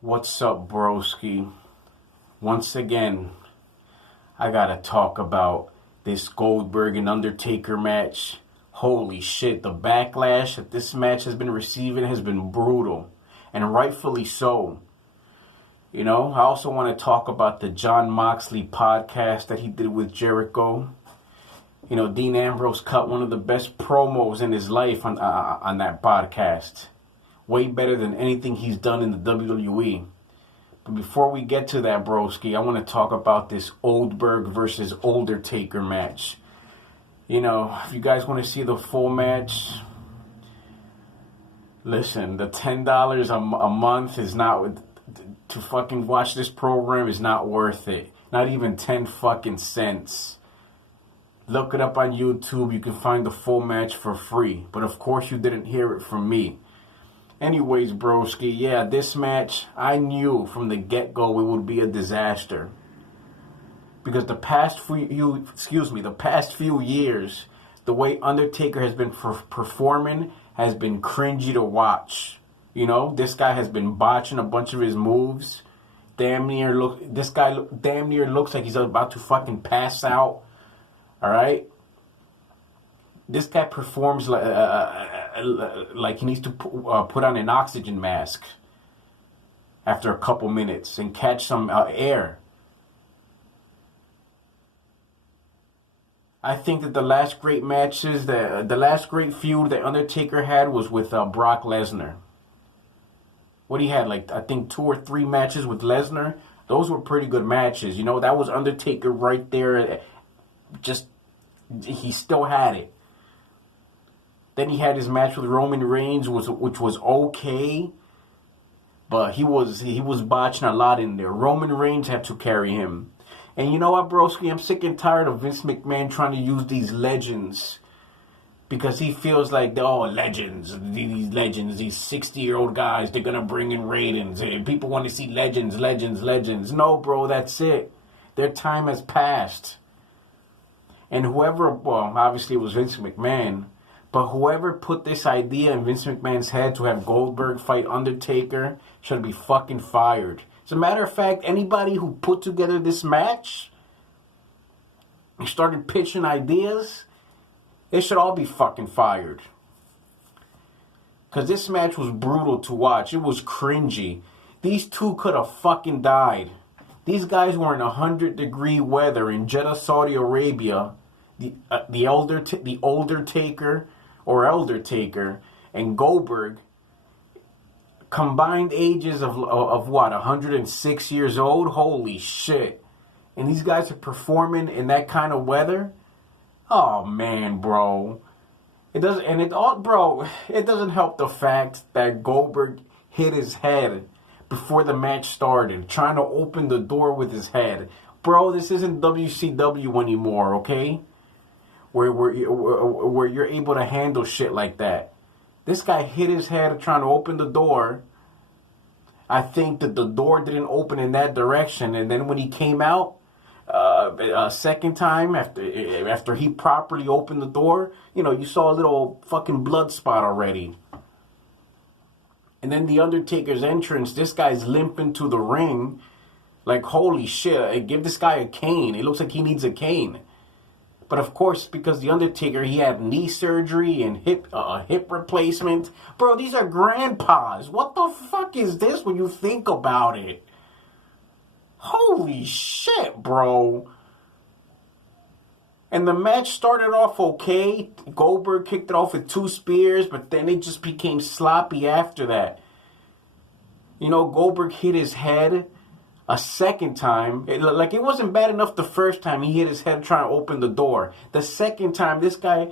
What's up, broski? Once again, I gotta talk about this Goldberg and Undertaker match. Holy shit, the backlash that this match has been receiving has been brutal, and rightfully so. I also want to talk about the Jon Moxley podcast that he did with Jericho. Dean Ambrose cut one of the best promos in his life on that podcast. Way better than anything he's done in the WWE. But before we get to that, broski, I want to talk about this Goldberg versus Undertaker match. If you guys want to see the full match, listen, the $10 a month is not, to fucking watch this program is not worth it. Not even 10 fucking cents. Look it up on YouTube. You can find the full match for free. But of course you didn't hear it from me. Anyways, broski, yeah, this match, I knew from the get-go it would be a disaster. Because the past few years, the way Undertaker has been performing has been cringy to watch. This guy has been botching a bunch of his moves. This guy damn near looks like he's about to fucking pass out. All right? This guy performs like he needs to put on an oxygen mask after a couple minutes and catch some air. I think that the last great matches, the last great feud that Undertaker had was with Brock Lesnar. What he had, I think 2 or 3 matches with Lesnar. Those were pretty good matches. That was Undertaker right there. He still had it. Then he had his match with Roman Reigns, which was okay, but he was botching a lot in there. Roman Reigns had to carry him. And you know what, broski? I'm sick and tired of Vince McMahon trying to use these legends because he feels like, legends, these 60-year-old guys, they're going to bring in ratings. People want to see legends. No, bro, that's it. Their time has passed. And obviously it was Vince McMahon, but whoever put this idea in Vince McMahon's head to have Goldberg fight Undertaker should be fucking fired. As a matter of fact, anybody who put together this match and started pitching ideas, they should all be fucking fired. Because this match was brutal to watch. It was cringy. These two could have fucking died. These guys were in 100-degree weather in Jeddah, Saudi Arabia. The older Taker and Goldberg, combined ages of what, 106 years old? Holy shit. And these guys are performing in that kind of weather? Oh man, bro. It doesn't help the fact that Goldberg hit his head before the match started, trying to open the door with his head. Bro, this isn't WCW anymore, okay? Where you're able to handle shit like that. This guy hit his head trying to open the door. I think that the door didn't open in that direction, and then when he came out a second time after he properly opened the door, you saw a little fucking blood spot already. And then the Undertaker's entrance, this guy's limping to the ring. Like, holy shit, give this guy a cane. It looks like he needs a cane. But of course, because the Undertaker, he had knee surgery and hip replacement. Bro, these are grandpas. What the fuck is this when you think about it? Holy shit, bro. And the match started off okay. Goldberg kicked it off with 2 spears, but then it just became sloppy after that. Goldberg hit his head a second time. It wasn't bad enough the first time he hit his head trying to open the door. The second time, this guy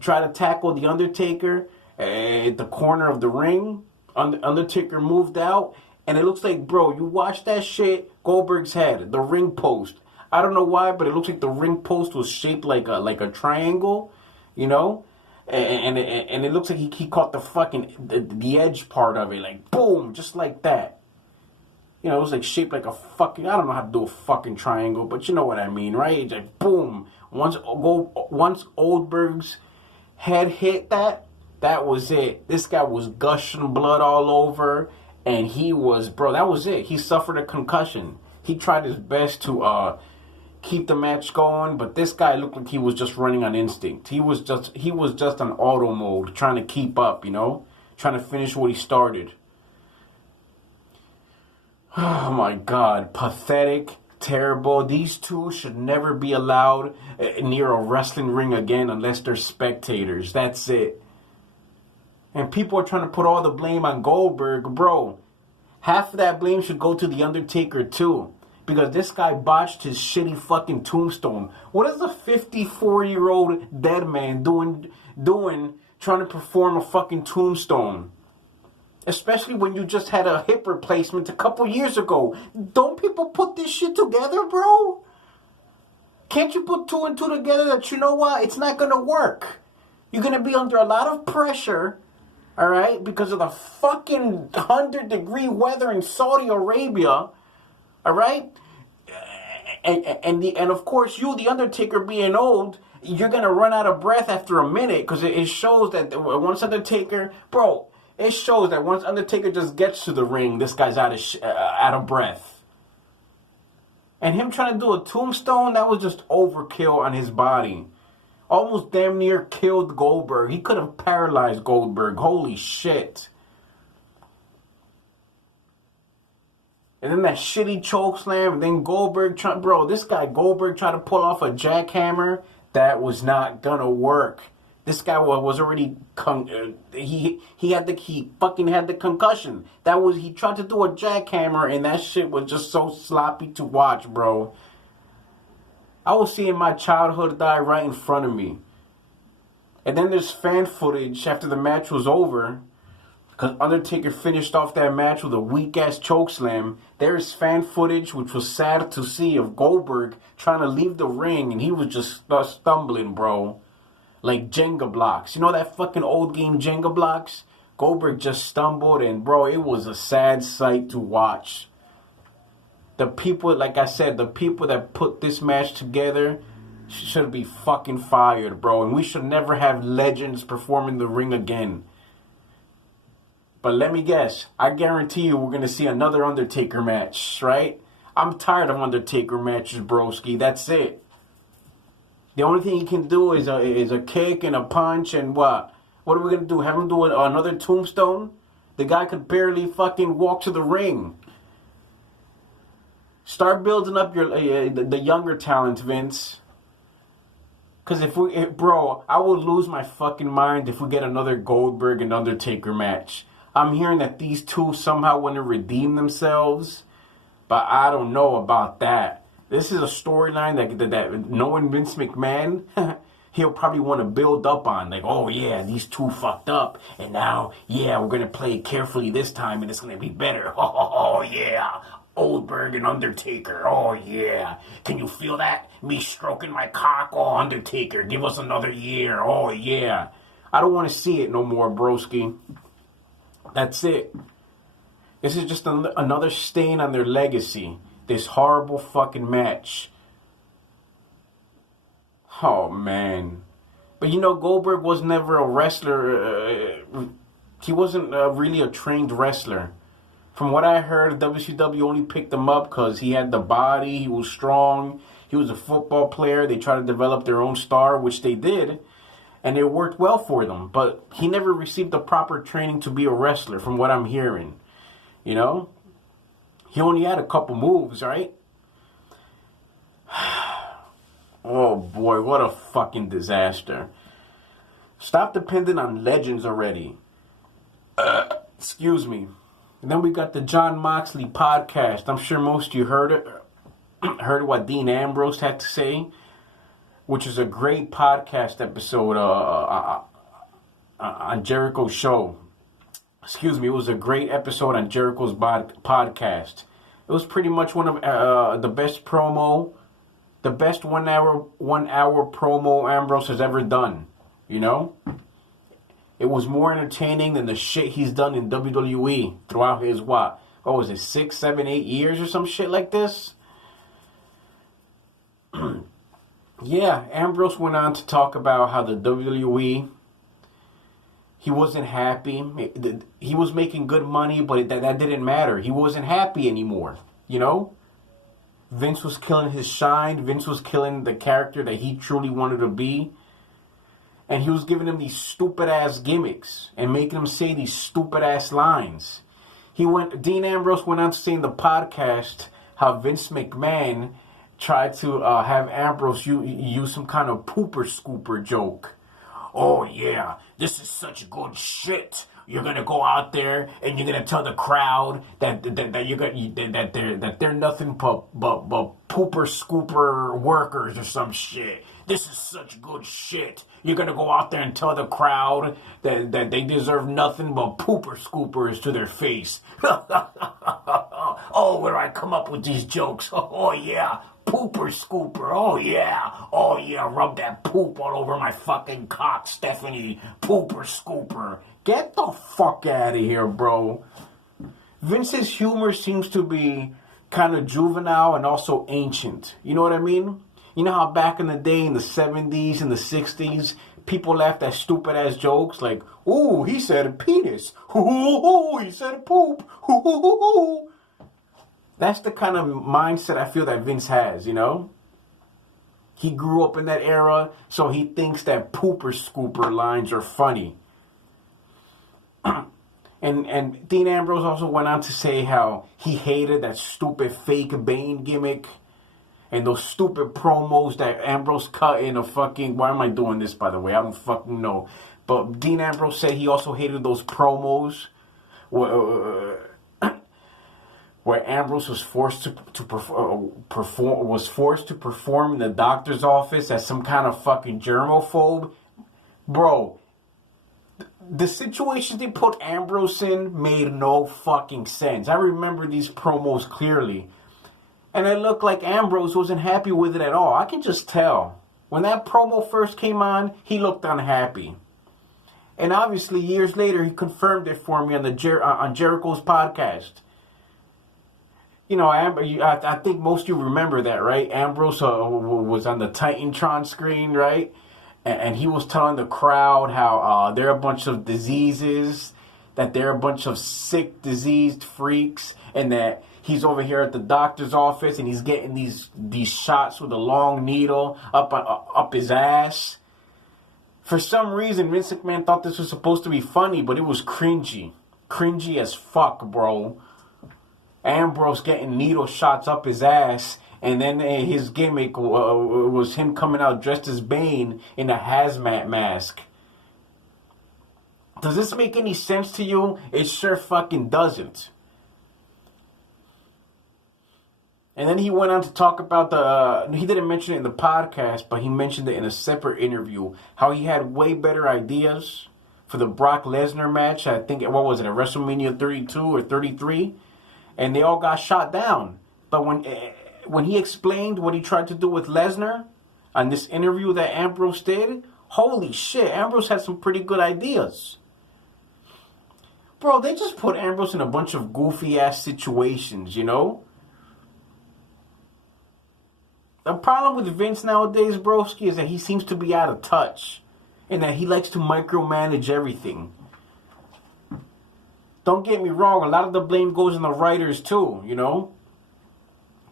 tried to tackle the Undertaker at the corner of the ring. Undertaker moved out, and it looks like, bro, you watch that shit, Goldberg's head, the ring post. I don't know why, but it looks like the ring post was shaped like a triangle, and it looks like he caught the fucking the edge part of it, like boom, just like that. It was like shaped like a fucking, I don't know how to do a fucking triangle, but you know what I mean, right? It's like boom. Once Goldberg's head hit that was it. This guy was gushing blood all over. And he was, bro, that was it. He suffered a concussion. He tried his best to keep the match going, but this guy looked like he was just running on instinct. He was just on auto mode, trying to keep up, you know? Trying to finish what he started. Oh my God, pathetic, terrible. These two should never be allowed near a wrestling ring again unless they're spectators. That's it. And people are trying to put all the blame on Goldberg. Bro, half of that blame should go to The Undertaker too. Because this guy botched his shitty fucking tombstone. What is a 54-year-old dead man doing trying to perform a fucking tombstone? Especially when you just had a hip replacement a couple years ago. Don't people put this shit together, bro? Can't you put two and two together that, you know what, it's not going to work? You're going to be under a lot of pressure. All right, because of the fucking 100-degree weather in Saudi Arabia, all right, and of course you, the Undertaker, being old, you're gonna run out of breath after a minute because it shows that once Undertaker, bro, it shows that once Undertaker just gets to the ring, this guy's out of breath, and him trying to do a tombstone, that was just overkill on his body. Almost damn near killed Goldberg. He could have paralyzed Goldberg. Holy shit. And then that shitty choke slam. And then Goldberg this guy Goldberg tried to pull off a jackhammer. That was not gonna work. This guy was already he fucking had the concussion. He tried to do a jackhammer and that shit was just so sloppy to watch, bro. I was seeing my childhood die right in front of me. And then there's fan footage after the match was over. Because Undertaker finished off that match with a weak-ass chokeslam. There's fan footage, which was sad to see, of Goldberg trying to leave the ring. And he was just stumbling, bro. Like Jenga blocks. You know that fucking old game Jenga blocks? Goldberg just stumbled and, bro, it was a sad sight to watch. The people, like I said, the people that put this match together should be fucking fired, bro. And we should never have legends perform in the ring again. But let me guess. I guarantee you we're going to see another Undertaker match, right? I'm tired of Undertaker matches, broski. That's it. The only thing he can do is a kick and a punch and what? What are we going to do? Have him do another tombstone? The guy could barely fucking walk to the ring. Start building up the younger talent, Vince. Because bro, I will lose my fucking mind if we get another Goldberg and Undertaker match. I'm hearing that these two somehow want to redeem themselves, but I don't know about that. This is a storyline that knowing Vince McMahon, he'll probably want to build up on. Like, oh yeah, these two fucked up, and now, yeah, we're going to play it carefully this time, and it's going to be better. Oh yeah. Goldberg and Undertaker, oh yeah. Can you feel that? Me stroking my cock, oh Undertaker, give us another year, oh yeah. I don't want to see it no more, broski. That's it. This is just another stain on their legacy. This horrible fucking match. Oh man. But you know, Goldberg was never a wrestler. He wasn't really a trained wrestler. From what I heard, WCW only picked him up because he had the body, he was strong, he was a football player. They tried to develop their own star, which they did, and it worked well for them. But he never received the proper training to be a wrestler, from what I'm hearing. You know? He only had a couple moves, right? Oh boy, what a fucking disaster. Stop depending on legends already. Excuse me. And then we got the Jon Moxley podcast. I'm sure most of you heard it. Heard what Dean Ambrose had to say, which is a great podcast episode on Jericho's show. Excuse me, it was a great episode on Jericho's podcast. It was pretty much one of the best 1 hour promo Ambrose has ever done. You know? It was more entertaining than the shit he's done in WWE throughout his, what was it, 6, 7, 8 years or some shit like this? Yeah, Ambrose went on to talk about how the WWE, He wasn't happy. He was making good money, but that didn't matter. He wasn't happy anymore, you know? Vince was killing his shine. Vince was killing the character that he truly wanted to be. And he was giving him these stupid-ass gimmicks and making him say these stupid-ass lines. Dean Ambrose went on to say in the podcast how Vince McMahon tried to have Ambrose use some kind of pooper scooper joke. Oh yeah, this is such good shit. You're gonna go out there and you're gonna tell the crowd that they're nothing but pooper scooper workers or some shit. This is such good shit. You're gonna go out there and tell the crowd that they deserve nothing but pooper scoopers to their face. Oh, where do I come up with these jokes? Oh yeah. Pooper scooper, oh yeah, rub that poop all over my fucking cock, Stephanie, pooper scooper. Get the fuck out of here, bro. Vince's humor seems to be kind of juvenile and also ancient. You know what I mean? You know how back in the day, in the 70s and the 60s, people laughed at stupid-ass jokes like, ooh, he said a penis, ooh, he said a poop, ooh. That's the kind of mindset I feel that Vince has, you know? He grew up in that era, so he thinks that pooper scooper lines are funny. And Dean Ambrose also went on to say how he hated that stupid fake Bane gimmick and those stupid promos that Ambrose cut in a fucking... Why am I doing this, by the way? I don't fucking know. But Dean Ambrose said he also hated those promos where Ambrose was forced to perform in the doctor's office as some kind of fucking germaphobe. Bro, the situation they put Ambrose in made no fucking sense. I remember these promos clearly. And it looked like Ambrose wasn't happy with it at all. I can just tell. When that promo first came on, he looked unhappy. And obviously, years later, he confirmed it for me on on Jericho's podcast. You know, I think most of you remember that, right? Ambrose was on the Titantron screen, right? And he was telling the crowd how they're a bunch of diseases, that they're a bunch of sick, diseased freaks, and that he's over here at the doctor's office and he's getting these shots with a long needle up his ass. For some reason, Vince McMahon thought this was supposed to be funny, but it was cringy. Cringy as fuck, bro. Ambrose getting needle shots up his ass, and then his gimmick was him coming out dressed as Bane in a hazmat mask. Does this make any sense to you? It sure fucking doesn't. And then he went on to talk about he didn't mention it in the podcast, but he mentioned it in a separate interview, how he had way better ideas for the Brock Lesnar match. I think, what was it, at WrestleMania 32 or 33? And they all got shot down. But when he explained what he tried to do with Lesnar on this interview that Ambrose did, holy shit, Ambrose had some pretty good ideas. Bro, they just put Ambrose in a bunch of goofy-ass situations, you know? The problem with Vince nowadays, broski, is that he seems to be out of touch. And that he likes to micromanage everything. Don't get me wrong, a lot of the blame goes on the writers too, you know?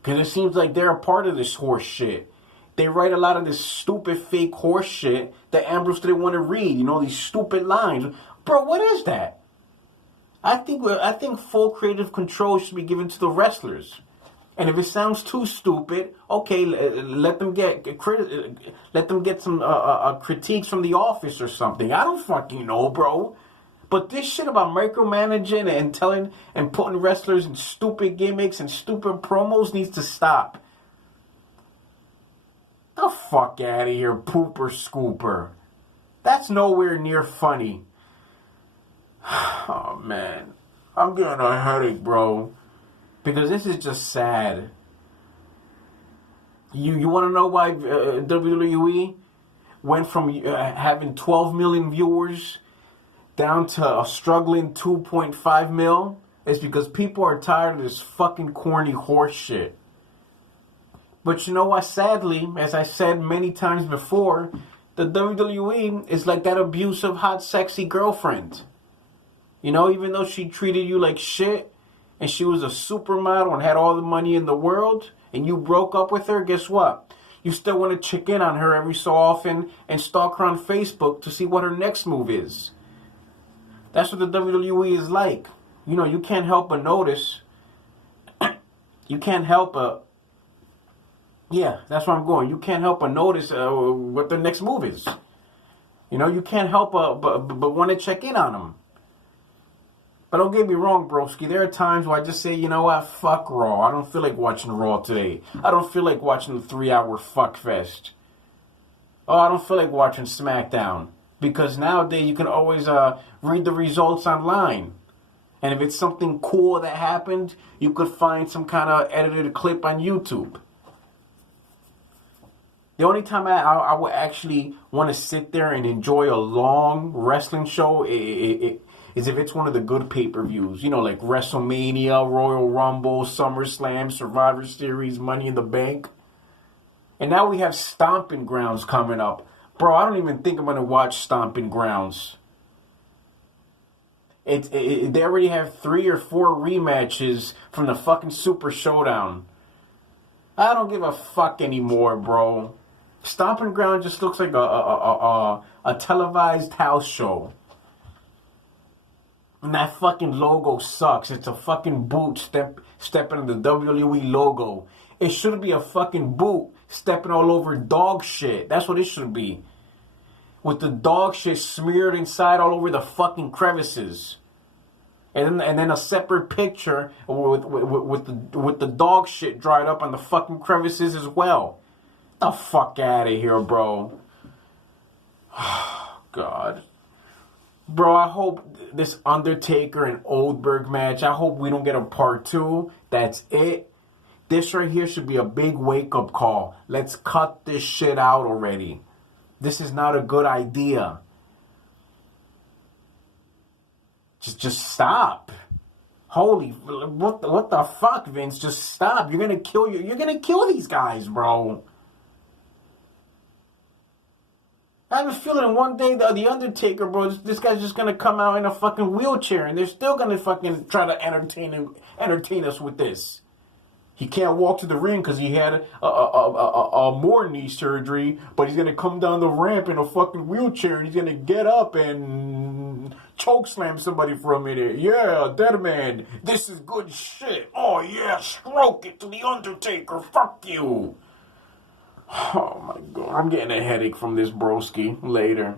Because it seems like they're a part of this horse shit. They write a lot of this stupid fake horse shit that Ambrose didn't want to read, you know, these stupid lines. Bro, what is that? I think full creative control should be given to the wrestlers. And if it sounds too stupid, okay, let them get some critiques from the office or something. I don't fucking know, bro. But this shit about micromanaging and telling and putting wrestlers in stupid gimmicks and stupid promos needs to stop. The fuck out of here, pooper scooper. That's nowhere near funny. Oh, man. I'm getting a headache, bro. Because this is just sad. You want to know why WWE went from having 12 million viewers down to a struggling 2.5 mil? It's because people are tired of this fucking corny horse shit. But you know what? Sadly, as I said many times before, The WWE is like that abusive, hot, sexy girlfriend. You know, even though she treated you like shit, and she was a supermodel and had all the money in the world, and you broke up with her, guess what? You still want to check in on her every so often and stalk her on Facebook to see what her next move is. That's what the WWE is like. You know, you can't help but notice. You can't help but... Yeah, that's where I'm going. You can't help but notice what the next move is. You know, you can't help but want to check in on them. But don't get me wrong, broski. There are times where I just say, you know what, fuck Raw. I don't feel like watching Raw today. I don't feel like watching the 3-hour fuck fest. Oh, I don't feel like watching SmackDown. Because nowadays you can always read the results online. And if it's something cool that happened, you could find some kind of edited clip on YouTube. The only time I would actually want to sit there and enjoy a long wrestling show is if it's one of the good pay-per-views. You know, like WrestleMania, Royal Rumble, SummerSlam, Survivor Series, Money in the Bank. And now we have Stomping Grounds coming up. Bro, I don't even think I'm going to watch Stomping Grounds. They already have 3 or 4 rematches from the fucking Super Showdown. I don't give a fuck anymore, bro. Stomping Ground just looks like a televised house show. And that fucking logo sucks. It's a fucking boot stepping on the WWE logo. It should be a fucking boot stepping all over dog shit. That's what it should be. With the dog shit smeared inside all over the fucking crevices. And then a separate picture with the dog shit dried up on the fucking crevices as well. The fuck out of here, bro. God. Bro, I hope this Undertaker and Goldberg match, I hope we don't get a part 2. That's it. This right here should be a big wake-up call. Let's cut this shit out already. This is not a good idea. Just stop. Holy, what the fuck, Vince? Just stop. You're gonna kill these guys, bro. I have a feeling one day the Undertaker, bro, this guy's just gonna come out in a fucking wheelchair, and they're still gonna fucking try to entertain us with this. He can't walk to the ring because he had more knee surgery, but he's gonna come down the ramp in a fucking wheelchair, and he's gonna get up and choke slam somebody for a minute. Yeah, dead man. This is good shit. Oh yeah, stroke it to the Undertaker. Fuck you. Oh my god, I'm getting a headache from this broski. Later.